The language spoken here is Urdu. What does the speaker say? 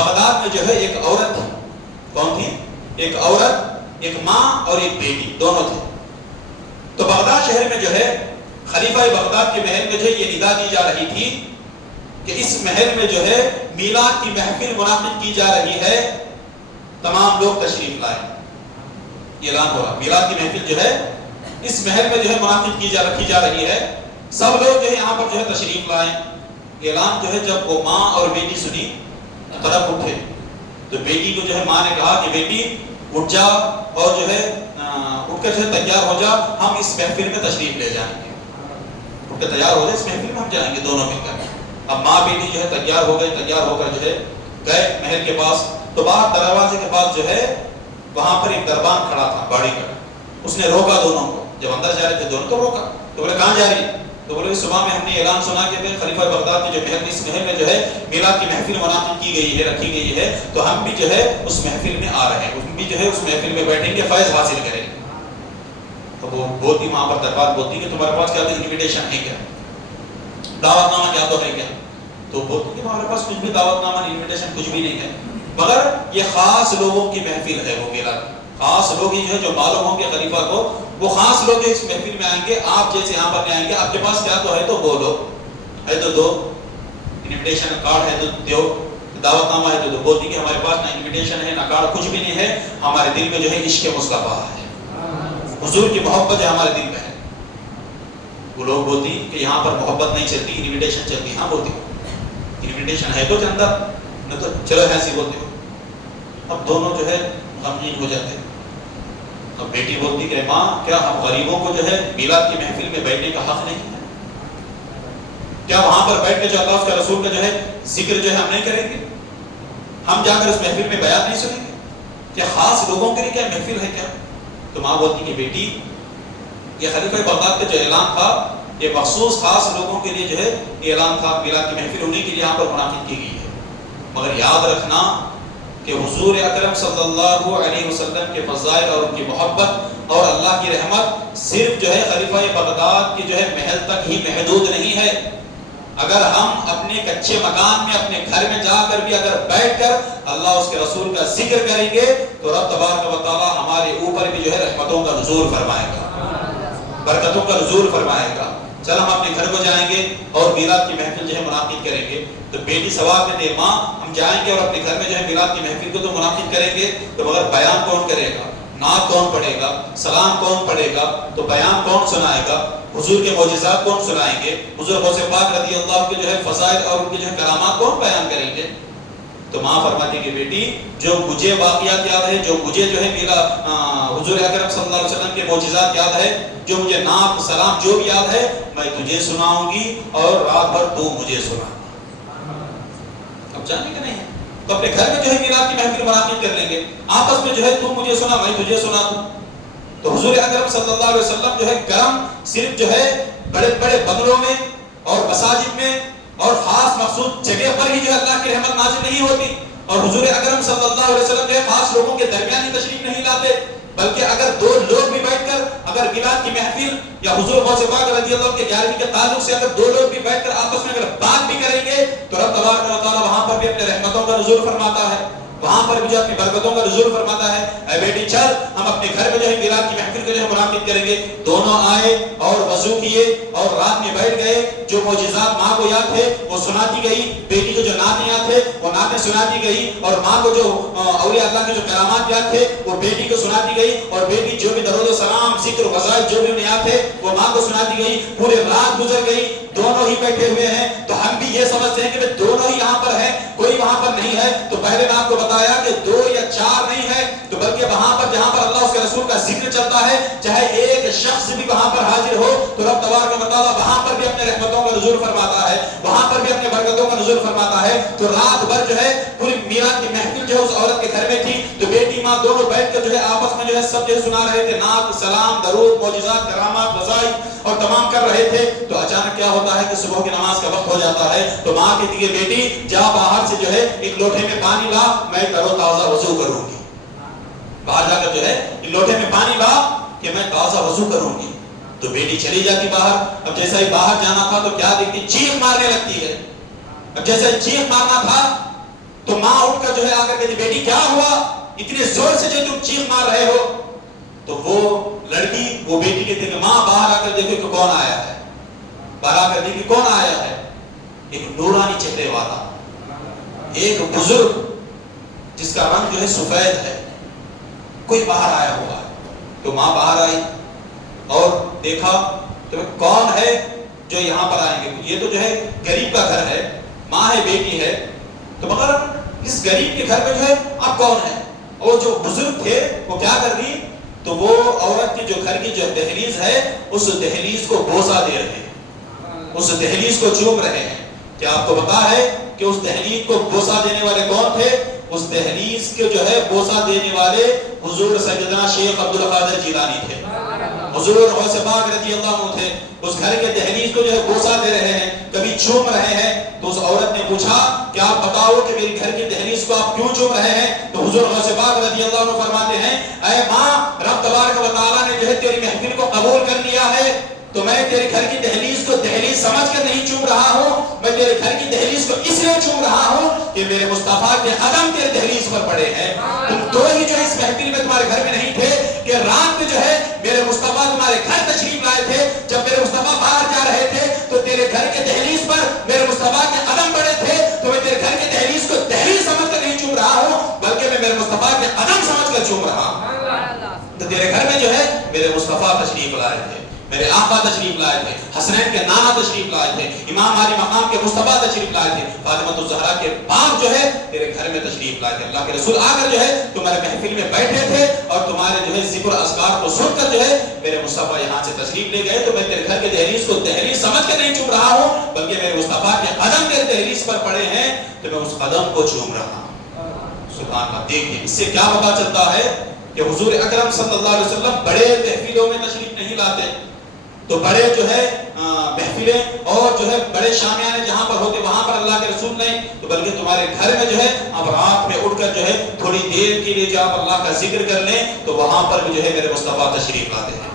بغداد میں جو ہے ایک عورت تھی. کون تھی؟ ایک عورت, ایک ماں اور ایک بیٹی, دونوں تھے. تو بغداد شہر میں جو ہے خلیفہ بغداد کے محل میں جو ہے یہ ندا دی جا رہی تھی کہ اس محل میں جو ہے میلاد کی محفل منعقد کی جا رہی ہے, تمام لوگ تشریف لائیں. یہ اعلان ہو رہا میلاد کی محفل جو ہے اس محل میں جو ہے منعقد رکھی جا رہی ہے, سب لوگ جو ہے یہاں پر جو ہے تشریف لائیں. اعلان جو ہے جب وہ ماں اور بیٹی سنی طرف اٹھے تو بیٹی کو جو ہے ماں نے کہا کہ بیٹی اٹھ جا اور جو ہے اٹھ کر جو ہے تیار ہو جا, ہم اس محفل میں تشریف لے جائیں گے. اٹھ کر تیار ہو جائے, اس محفل میں ہم جائیں گے دونوں مل کر. اب ماں بیٹی جو ہے تیار ہو گئے, تیار ہو کر جو ہے گئے محل کے پاس. تو باہر دروازے کے پاس جو ہے وہاں پر ایک دربان کھڑا تھا باڑی کا. اس نے روکا دونوں کو, جب اندر جا رہے تھے دونوں تو روکا. تو بولے کہاں جا رہی؟ تو بولے صبح میں ہم نے اعلان سنا کہ خلیفہ بغداد کے جو محل, اس محل میں جو ہے میلاد کی محفل منعقد کی گئی ہے, رکھی گئی ہے, تو ہم بھی جو ہے اس محفل میں آ رہے ہیں, ہم بھی جو ہے اس محفل میں بیٹھیں گے, فیض حاصل کریں گے. تو وہ بولتی وہاں پر دربار بولتی کہ تمہارے پاس کیا انویٹیشن ہے کیا, دعوت نامہ کیا تو ہے کیا؟ تو بولتی کہ ہمارے پاس کچھ بھی دعوت نامہ انویٹیشن کچھ بھی نہیں ہے, مگر یہ خاص لوگوں کی محفل ہے. وہ میلاد خاص لوگ ہی جو ہے جو معلوم ہوں گے خلیفہ کو, وہ خاص لوگ اس محفل میں آئیں گے. آپ جیسے یہاں پر آئیں گے, آپ کے پاس کیا تو ہے تو بولو, ہے تو دو, انویٹیشن کارڈ ہے تو دو, دعوت نامہ ہے تو دو. بولتی کہ ہمارے پاس نہ انویٹیشن ہے نہ کارڈ, کچھ بھی نہیں ہے. ہمارے دل میں جو ہے عشق مصطفیٰ ہے, حضور کی محبت جو ہمارے دل میں ہے. وہ لوگ بولتی کہ یہاں پر محبت نہیں چلتی, انویٹیشن چلتی. ہاں بولتی انویٹیشن ہے تو چندہ, نہ تو چلو ایسی بولتے ہو. اب دونوں جو ہے غمگین ہو جاتے. اب بیٹی بولتی کہ ماں کیا ہم غریبوں کو جو ہے میلاد کی محفل میں بیٹھنے کا حق نہیں ہے؟ کیا وہاں پر بیٹھ کے جو اللہ کے رسول کا جو ہے ذکر جو ہے ہم نہیں کریں گے؟ ہم جا کر اس محفل میں بیان نہیں سنیں گے؟ کیا خاص لوگوں کے لیے کیا محفل ہے کیا؟ تو ماں بولتی کہ بیٹی یہ خلیفہ بغداد کا جو اعلان تھا یہ مخصوص خاص لوگوں کے لیے جو ہے یہ اعلان تھا, میلاد کی محفل انہیں کے لیے یہاں پر منعقد کی گئی ہے. مگر یاد رکھنا کہ حضور اکرم صلی اللہ علیہ وسلم کے فضائل اور ان کی محبت اور اللہ کی رحمت صرف جو ہے خلیفہ بغداد کی جو ہے محل تک ہی محدود نہیں ہے. اگر ہم اپنے کچے مکان میں اپنے گھر میں جا کر بھی اگر بیٹھ کر اللہ اس کے رسول کا ذکر کریں گے تو رب تبارک و تعالی ہمارے اوپر بھی جو ہے رحمتوں کا نزول فرمائے گا, برکتوں کا نزول فرمائے گا. چل ہم اپنے گھر کو جائیں گے اور میلاد کی محفل جو ہے منعقد کریں گے. تو بیٹی سوال کرتے ہیں ماں ہم جائیں گے اور اپنے گھر میں جو ہے میلاد کی محفل کو تو منعقد کریں گے, تو مگر بیان کون کرے گا, نعت کون پڑھے گا, سلام کون پڑھے گا, تو بیان کون سنائے گا, حضور کے معجزات کون سنائیں گے, حضور غوث پاک رضی اللہ کے جو ہے فضائل اور ان کے جو ہے کرامات کون بیان کریں گے؟ تو ماں فرماتی کہ بیٹی جو مجھے واقعات یاد ہے, جو مجھے جو ہے حضور اکرم صلی اللہ علیہ وسلم کے معجزات یاد ہے, جو مجھے نعت سلام جو بھی یاد ہے میں تجھے سناؤں گی اور رات بھر تو مجھے سنا. اب جانے کا نہیں ہے تو اپنے گھر میں جو ہے میلاد کی محفل منعقد کر لیں گے, آپس میں جو ہے تو مجھے سنا میں تجھے سنا دوں. تو حضور اکرم صلی اللہ علیہ وسلم جو ہے کرم صرف جو ہے بڑے بڑے بنگلوں میں اور مساجد میں اور خاص مخصوص جگہ پر ہی جو ہے اللہ کی رحمت نازل نہیں ہوتی, اور حضور اکرم صلی اللہ علیہ وسلم جو ہے خاص لوگوں کے درمیان ہی تشریف نہیں لاتے, بلکہ اگر دو لوگ بھی بیٹھ کر اگر میلاد کی محفل یا حضور غوث پاک رضی اللہ کے 11ویں کے تعلق سے اگر دو لوگ بھی بیٹھ کر آپس میں اگر بات بھی کریں گے تو رب تبارک و تعالی وہاں پر بھی اپنے رحمتوں کا نزول فرماتا ہے, وہاں پر بھی جو اپنی برکتوں کا نزول فرماتا ہے. اے بیٹی چل ہم اپنے گھر میں جو ہے میلاد کی محفل کو جو ہے منعقد کریں گے. دونوں آئے اور وضو کیے اور رات میں بیٹھ گئے. جو معجزات ماں کو یاد تھے وہ سناتی گئی, بیٹی کو جو نعتیں یاد تھے وہ نعتیں سناتی گئی, اور ماں کو جو اولیاء اللہ کے جو کرامات یاد تھے وہ بیٹی کو سناتی گئی, اور بیٹی جو بھی درود و سلام ذکر و فضائل جو بھی انہیں یاد تھے وہ ماں کو سناتی گئی. پورے رات گزر گئی, دونوں ہی بیٹھے ہوئے ہیں. تو ہم بھی یہ سمجھتے ہیں کہ دونوں ہی یہاں پر ہیں, کوئی وہاں پر نہیں ہے. تو پہلے میں آپ کو بتایا کہ 2 یا 4 نہیں ہے, تو بلکہ وہاں پر جہاں پر اللہ اس کے رسول کا ذکر چلتا ہے چاہے ایک شخص بھی وہاں پر حاضر ہو تو رب تبارک و تعالی وہاں پر بھی اپنے رحمتوں کا نزول فرماتا ہے, وہاں پر بھی اپنے برکتوں کا نزول فرماتا ہے. تو رات بھر جو ہے پوری میلاد کی محفل جو ہے اس عورت کے گھر میں تھی. تو بیٹی ماں دونوں بیٹھ کر جو ہے آپس میں جو ہے سب جو ہے سنا رہے تھے, نعت سلام درود معجزات کرامات فضائل اور تمام کر رہے تھے. تو اچانک کیا ہوتا ہے کہ صبح کی نماز کا وقت ہو جاتا ہے. تو ماں کہتی ہے بیٹی جا باہر سے جو ہے ایک لوٹے میں پانی لا, میں تر و تازہ وضو کروں گی. باہر جا کر جو ہے ایک لوٹے میں پانی لا کہ میں تازہ وضو کروں گی. تو بیٹی چلی جاتی باہر. اب جیسا ہی باہر جانا تھا تو کیا دیکھتی, چیخ مارنے لگتی ہے. اب جیسا ہی چیخ مارنا تھا تو ماں اٹھ کر جو ہے آ کر کہتی بیٹی کیا ہوا، اتنے زور سے جو تم چیخ مار رہے ہو؟ تو وہ لڑکی وہ بیٹی کہتی ہے کہ ماں باہر آ کر دیکھو کہ کون آیا ہے، باہر آ کر دیکھو کون آیا ہے، ایک نورانی چہرے والا ایک بزرگ جس کا رنگ جو ہے سفید ہے، کوئی باہر آیا ہوا ہے۔ تو ماں باہر آئی اور دیکھا تو کون ہے جو یہاں پر آئیں گے، یہ تو جو ہے غریب کا گھر ہے، ماں ہے بیٹی ہے، تو مگر اس غریب کے گھر میں جو ہے آپ کون ہے؟ اور جو بزرگ تھے وہ کیا کر دی، تو وہ عورت کی جو گھر کی جو دہلیز ہے اس دہلیز کو بوسہ دے رہے ہیں، اس دہلیز کو چوم رہے ہیں۔ کیا آپ کو پتا ہے کہ اس دہلیز کو بوسہ دینے والے کون تھے؟ اس دہلیز کے جو ہے بوسہ دینے والے حضور سیدنا شیخ عبدالقادر جیلانی تھے، حضور غوث پاک رضی اللہ عنہ تھے۔ اس گھر کے دہلیز کو جو ہے بوسہ دے رہے ہیں، کبھی چوم رہے ہیں۔ تو اس عورت نے پوچھا کہ آپ بتاؤ کہ میری گھر کی دہلیز کو آپ کیوں چوم رہے ہیں؟ تو حضور غوث پاک رضی اللہ عنہ فرماتے ہیں اے ماں، رب تبارک و تعالیٰ نے جو ہے تیری محفل کو قبول کر لیا ہے، تو میں تیرے گھر کی دہلیز کو دہلیز سمجھ کر نہیں چوم رہا ہوں، میں تیرے گھر کی دہلیز کو اس لیے چوم رہا ہوں کہ میرے مصطفیٰ کے قدم تیرے دہلیز پر پڑے ہیں۔ تم دو ہی جو اس محفل میں تمہارے گھر میں نہیں تھے کہ رات میں جو ہے میرے مصطفیٰ تمہارے گھر تشریف لائے تھے۔ جب میرے مصطفیٰ باہر جا رہے تھے تو تیرے گھر کے دہلیز پر میرے مصطفیٰ کے قدم پڑے تھے، تو میں تیرے گھر کے دہلیز کو دہلیز سمجھ کر نہیں چوم رہا ہوں، بلکہ میں میرے مصطفیٰ کے قدم سمجھ کر چوم رہا ہوں۔ تو تیرے گھر میں جو ہے میرے مصطفیٰ تشریف لائے تھے، میرے آقا تشریف لائے تھے، حسنین کے نانا تشریف لائے تھے، امام علی مقام کے مصطفیٰ تشریف لائے تھے، فاطمہ الزہرا کے باپ جو ہے تیرے گھر میں تشریف لائے تھے۔ اللہ کے رسول آ کر جو ہے تمہارے محفل میں بیٹھے تھے اور تمہارے جو ہے ذکر اذکار کو سن کر جو ہے میرے مصطفیٰ یہاں سے تشریف لے گئے، تو میں تیرے گھر کے دہلیز کو دہلیز سمجھ کے نہیں چوم رہا ہوں، بلکہ میرے مصطفیٰ کے قدم تیرے دہلیز پر پڑے ہیں تو میں اس قدم کو چوم رہا ہوں۔ سبحان اللہ۔ دیکھیں اس سے کیا پتہ چلتا ہے کہ حضور اکرم صلی اللہ علیہ وسلم بڑے محفلوں میں تشریف نہیں لاتے، تو بڑے جو ہے محفلیں اور جو ہے بڑے شامیانے جہاں پر ہوتے وہاں پر اللہ کے رسول نہیں، تو بلکہ تمہارے گھر میں جو ہے آپ رات میں اٹھ کر جو ہے تھوڑی دیر کے لیے جو آپ اللہ کا ذکر کر لیں تو وہاں پر بھی جو ہے میرے مصطفیٰ تشریف لاتے ہیں۔